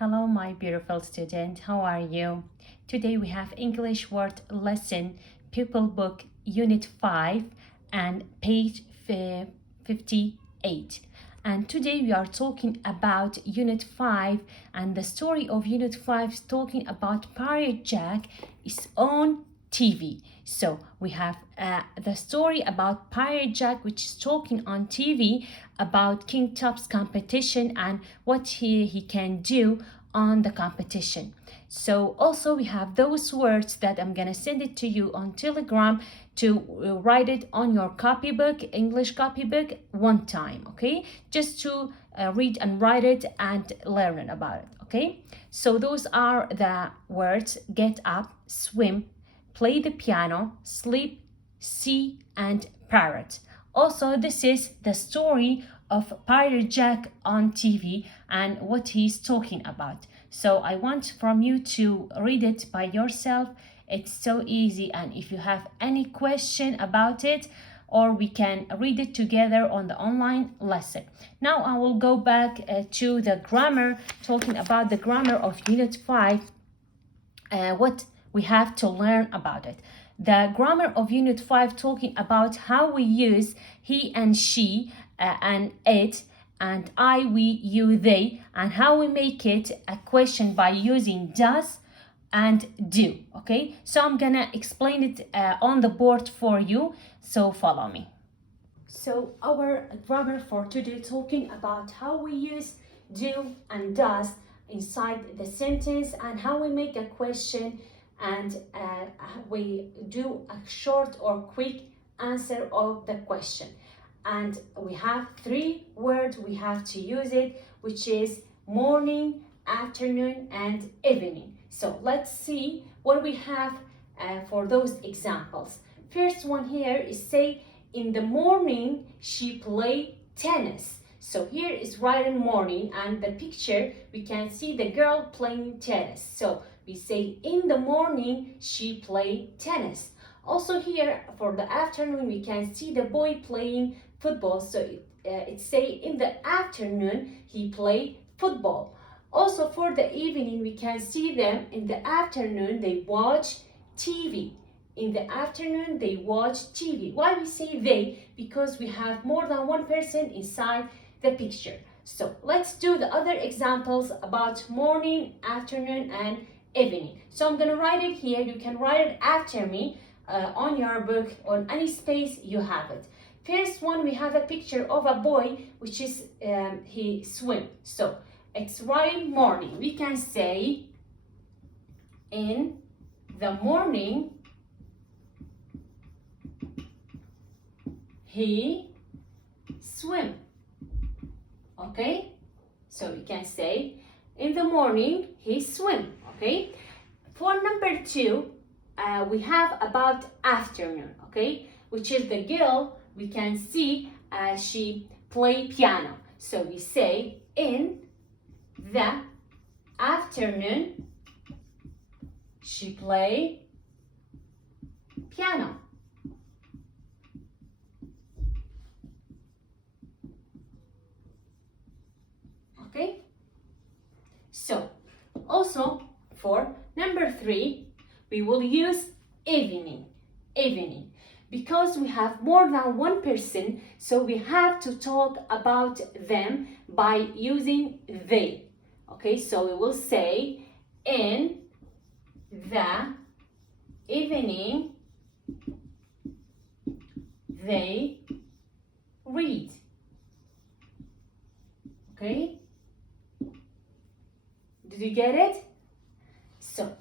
Hello, my beautiful student. How are you? Today we have English word lesson, Pupil book, Unit 5 and page 58. And today we are talking about Unit 5, and the story of Unit 5 is talking about Pirate Jack is on TV. So we have the story about Pirate Jack, which is talking on TV about King Tub's competition and what he can do on the competition. So also we have those words that I'm gonna send it to you on Telegram to write it on your copybook, English copybook, one time, okay? Just to read and write it and learn about it, okay? So those are the words: get up, swim, play the piano, sleep, see, and parrot. Also, this is the story of Pirate Jack on TV and what he's talking about. So I want from you to read it by yourself. It's so easy, and if you have any question about it, or we can read it together on the online lesson. Now I will go back to the grammar, talking about the grammar of Unit 5, what we have to learn about it. The grammar of Unit 5 talking about how we use he and she and it and I, we, you, they, and how we make it a question by using does and do. Okay, so I'm gonna explain it on the board for you, so follow me. So our grammar for today talking about how we use do and does inside the sentence and how we make a question and we do a short or quick answer of the question. And we have 3 words we have to use it, which is morning, afternoon, and evening. So let's see what we have for those examples. First one here is say, in the morning she played tennis. So here is right in morning, and the picture we can see the girl playing tennis. So we say in the morning she played tennis. Also here for the afternoon we can see the boy playing football. So it say in the afternoon he played football. Also for the evening we can see them in the afternoon they watch TV. In the afternoon they watch TV. Why we say they? Because we have more than one person inside the picture. So let's do the other examples about morning, afternoon, and evening. So I'm gonna write it here. You can write it after me on your book, on any space you have it. First one, we have a picture of a boy, which is he swim. So it's right morning. We can say in the morning he swim. Okay, so we can say in the morning he swim. Okay, for number 2 we have about afternoon, okay, which is the girl we can see she play piano. So we say in the afternoon she play piano. Okay, so also for number 3 we will use evening because we have more than one person, so we have to talk about them by using they. Okay, so we will say in the evening they read. Okay, did you get it? So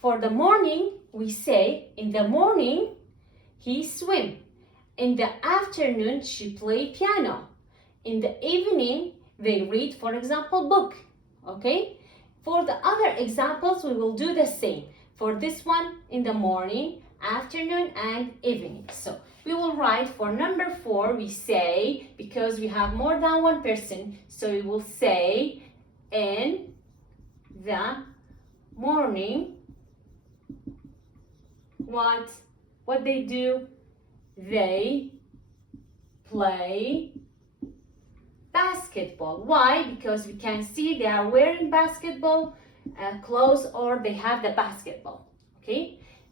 for the morning we say in the morning he swim. In the afternoon she play piano. In the evening they read, for example, book. Okay, for the other examples we will do the same. For this one, in the morning, afternoon, and evening. So we will write for number 4, we say, because we have more than one person, so we will say in the morning what they do, they play basketball. Why? Because we can see they are wearing basketball clothes, or they have the basketball. Okay.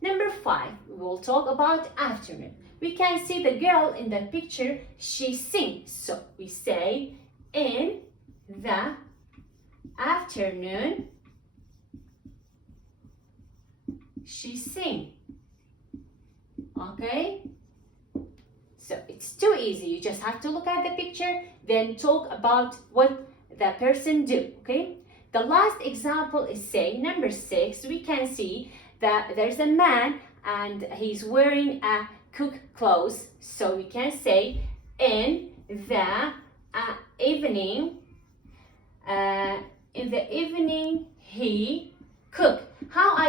Number 5, we will talk about afternoon. We can see the girl in the picture, she sings. So we say, in the afternoon, she sings. Okay? So it's too easy. You just have to look at the picture, then talk about what the person do. Okay? The last example is, say, number 6, we can see that there's a man and he's wearing a cook clothes. So we can say, in the evening, he cook. How I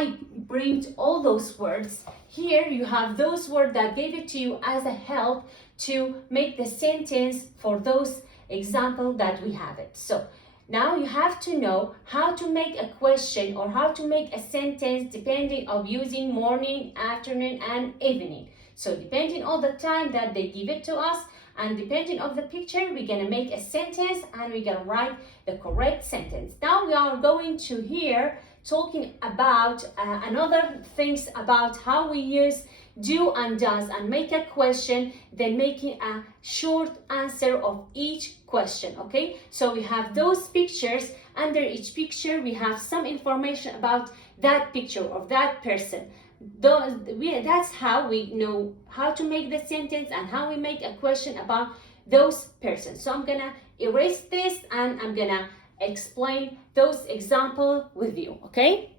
bring all those words here, you have those words that gave it to you as a help to make the sentence for those example that we have it. So now you have to know how to make a question or how to make a sentence depending of using morning, afternoon, and evening. So depending on the time that they give it to us and depending on the picture, we're gonna make a sentence and we're gonna write the correct sentence. Now we are going to here talking about another things about how we use do and does and make a question, then making a short answer of each question. Okay, so we have those pictures. Under each picture we have some information about that picture of that person. That's how we know how to make the sentence and how we make a question about those persons. So I'm gonna erase this and I'm gonna explain those examples with you. Okay,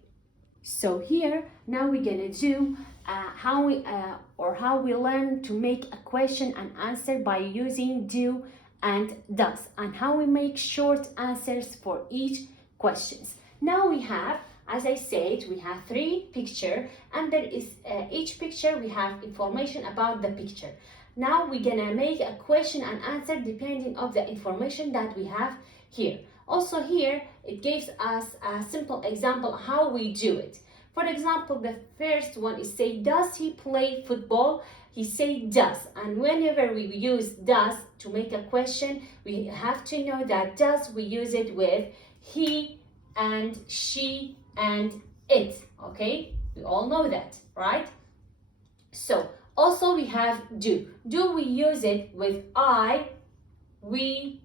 so here now we're gonna do how we learn to make a question and answer by using do and does, and how we make short answers for each questions. Now we have, as I said, we have 3 pictures, and there is each picture we have information about the picture. Now we're gonna make a question and answer depending on the information that we have here. Also here it gives us a simple example how we do it. For example, the first one is, say, does he play football? He say does, and whenever we use does to make a question, we have to know that does we use it with he and she and it. Okay, we all know that, right? So also we have do. Do we use it with I, we,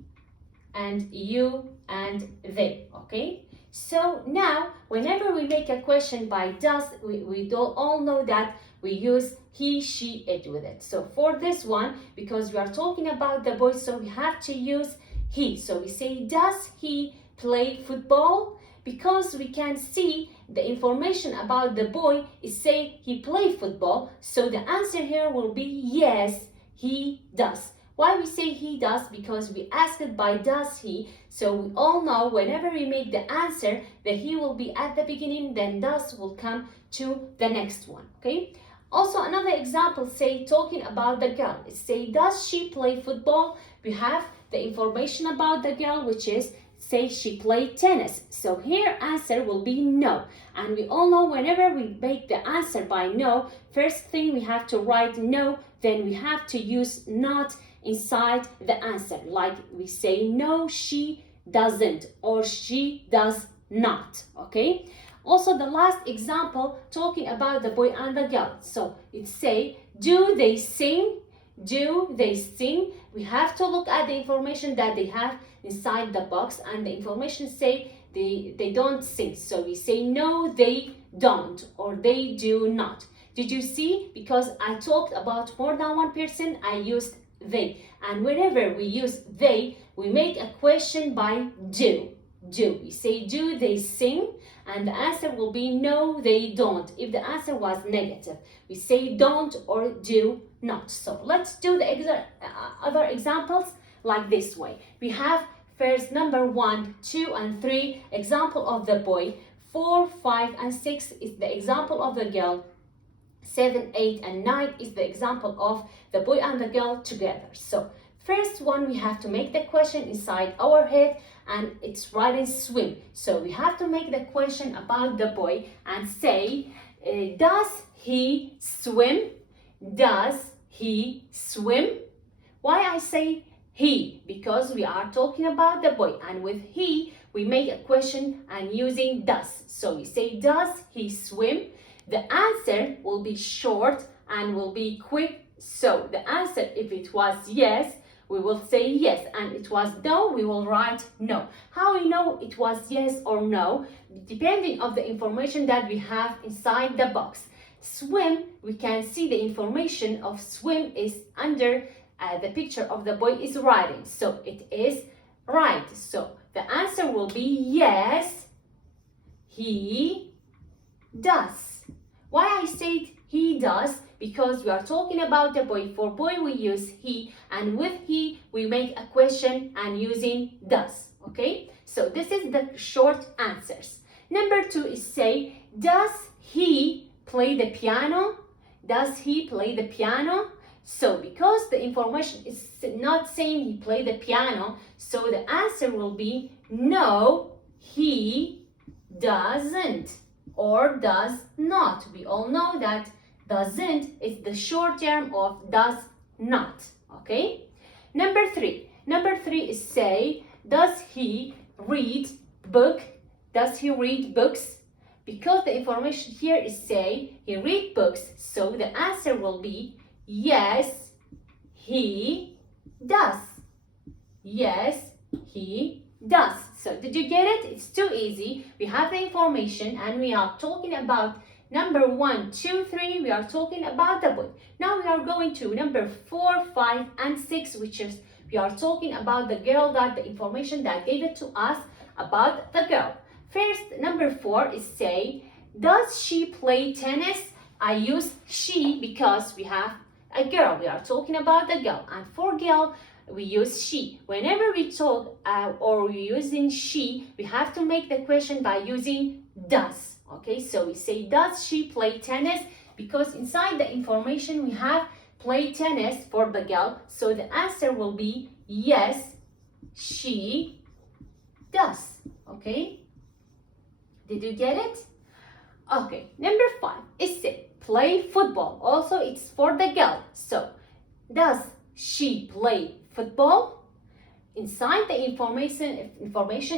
and you and they. Okay, so now whenever we make a question by does, we don't all know that we use he, she, it with it. So for this one, because we are talking about the boy, so we have to use he. So we say, does he play football? Because we can see the information about the boy is say he play football. So the answer here will be yes, he does. Why we say he does? Because we asked it by does he. So we all know whenever we make the answer, the he will be at the beginning, then does will come to the next one. Okay. Also another example, say talking about the girl. It say does she play football? We have the information about the girl, which is say she played tennis. So here answer will be no. And we all know whenever we make the answer by no, first thing we have to write no, then we have to use not inside the answer. Like we say no, she doesn't, or she does not. Okay. Also the last example talking about the boy and the girl. So it say, do they sing? Do they sing? We have to look at the information that they have inside the box, and the information say they don't sing. So we say no, they don't, or they do not. Did you see? Because I talked about more than one person, I used they. And whenever we use they, we make a question by do. Do. We say, do they sing? And the answer will be no, they don't. If the answer was negative, we say don't or do not. So let's do the other examples like this way. We have first number 1, 2, and 3 example of the boy. 4, 5, and 6 is the example of the girl. 7, 8, and 9 is the example of the boy and the girl together. So first one, we have to make the question inside our head, and it's writing swim. So we have to make the question about the boy and say, does he swim? Does he swim? Why I say he, because we are talking about the boy, and with he we make a question and using does. So we say, does he swim? The answer will be short and will be quick. So the answer, if it was yes, we will say yes, and it was no, we will write no. How we know it was yes or no? Depending on the information that we have inside the box. Swim, we can see the information of swim is under the picture of the boy is writing, so it is right. So the answer will be yes, he does. Why I said he does? Because we are talking about the boy. For boy we use he, and with he we make a question and using does. Okay, so this is the short answers. Number 2 is say, does he play the piano? Does he play the piano? So because the information is not saying he played the piano, so the answer will be no, he doesn't or does not. We all know that doesn't is the short term of does not. Okay. Number 3 is say, does he read book? Does he read books? Because the information here is say he read books, so the answer will be yes, he does. Yes, he does. So did you get it? It's too easy. We have the information and we are talking about number 1, 2, 3. We are talking about the boy. Now we are going to number 4, 5, and 6, which is we are talking about the girl, that the information that gave it to us about the girl. First, number 4 is say, does she play tennis? I use she because we have a girl. We are talking about the girl, and for girl we use she. Whenever we talk or we're using she, we have to make the question by using does. Okay, so we say, does she play tennis? Because inside the information we have play tennis for the girl, so the answer will be yes, she does. Okay, did you get it? Okay, number 5 is say, play football. Also, it's for the girl. So, does she play football? Inside the information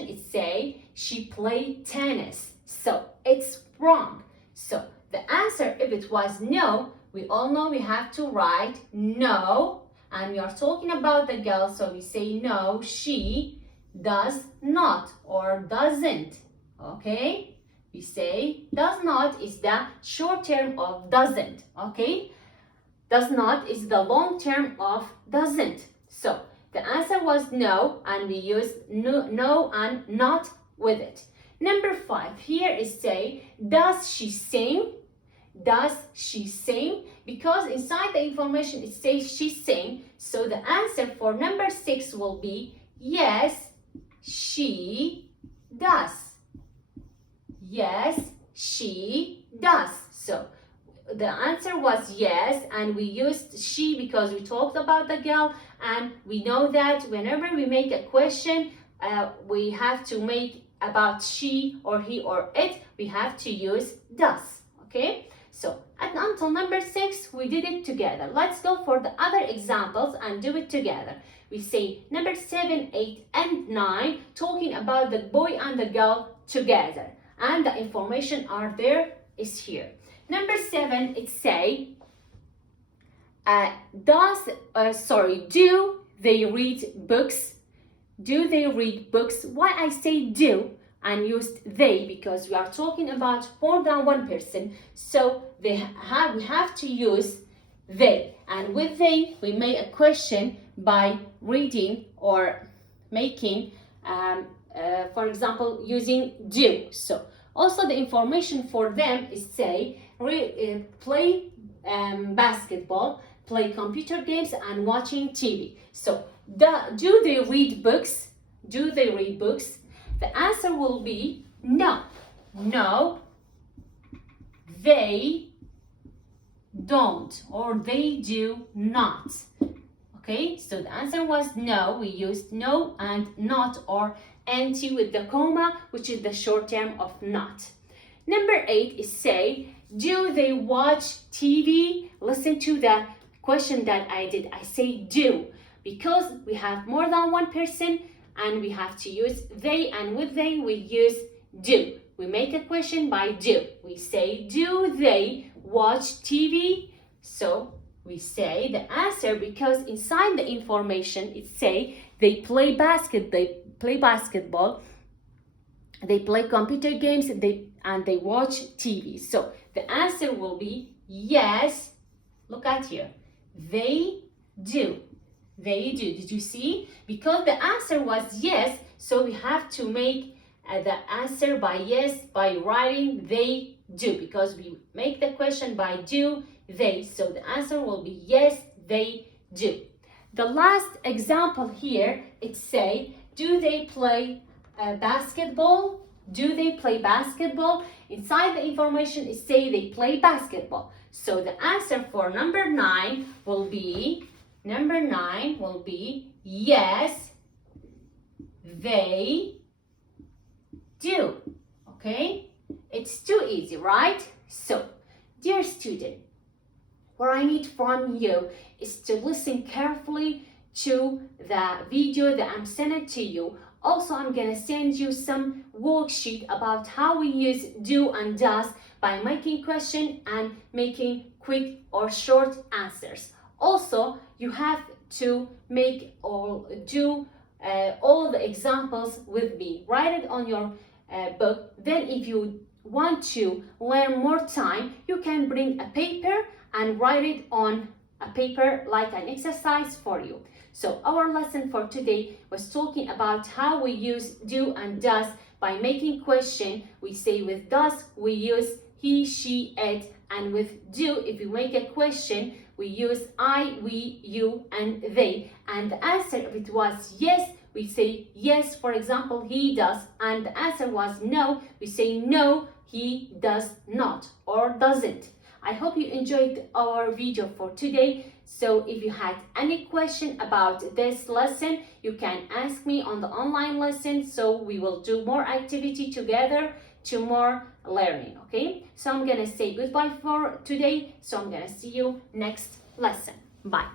it say she play tennis. So, it's wrong. So, the answer, if it was no, we all know we have to write no. And we are talking about the girl, so we say no, she does not or doesn't. Okay? We say does not is the short term of doesn't. Okay, does not is the long term of doesn't. So the answer was no, and we use no and not with it. Number 5 here is say, does she sing? Does she sing? Because inside the information it says she sing, so the answer for number 6 will be yes, she does. Yes, she does. So the answer was yes, and we used she because we talked about the girl, and we know that whenever we make a question, we have to make about she or he or it, we have to use does. Okay, so until number 6 we did it together. Let's go for the other examples and do it together. We say number 7, 8, and 9, talking about the boy and the girl together. And the information are there is here. Number 7, it say, do they read books? Do they read books? Why I say do and used they? Because we are talking about more than one person, so we have to use they. And with they, we make a question by reading or making for example, using do. So also the information for them is say play basketball, play computer games, and watching TV. So do they read books? Do they read books? The answer will be no. No, they don't or they do not. Okay, so the answer was no. We used no and not or nt with the comma, which is the short term of not. Number 8 is say, do they watch TV? Listen to the question that I did. I say do because we have more than one person and we have to use they, and with they we use do. We make a question by do. We say, do they watch TV? So we say the answer, because inside the information it say they play basketball, they play computer games, and they watch TV. So the answer will be yes. Look at here. They do. They do. Did you see? Because the answer was yes, so we have to make the answer by yes by writing they do, because we make the question by do they. So the answer will be yes, they do. The last example here, it say, do they play basketball? Do they play basketball? Inside the information it say they play basketball. So the answer for number 9 will be yes, they do. Okay? It's too easy, right? So, dear student, what I need from you is to listen carefully to the video that I'm sending to you. Also, I'm gonna send you some worksheet about how we use do and does by making question and making quick or short answers. Also, you have to make or do all the examples with me. Write it on your book. Then if you want to learn more time, you can bring a paper and write it on a paper like an exercise for you. So our lesson for today was talking about how we use do and does by making question. We say with does we use he, she, it, and with do, if you make a question, we use I, we, you, and they. And the answer, if it was yes, we say yes, for example, he does. And the answer was no, we say no, he does not or doesn't. I hope you enjoyed our video for today. So if you had any question about this lesson, you can ask me on the online lesson. So we will do more activity together to more learning, okay? So I'm gonna say goodbye for today. So I'm gonna see you next lesson. Bye.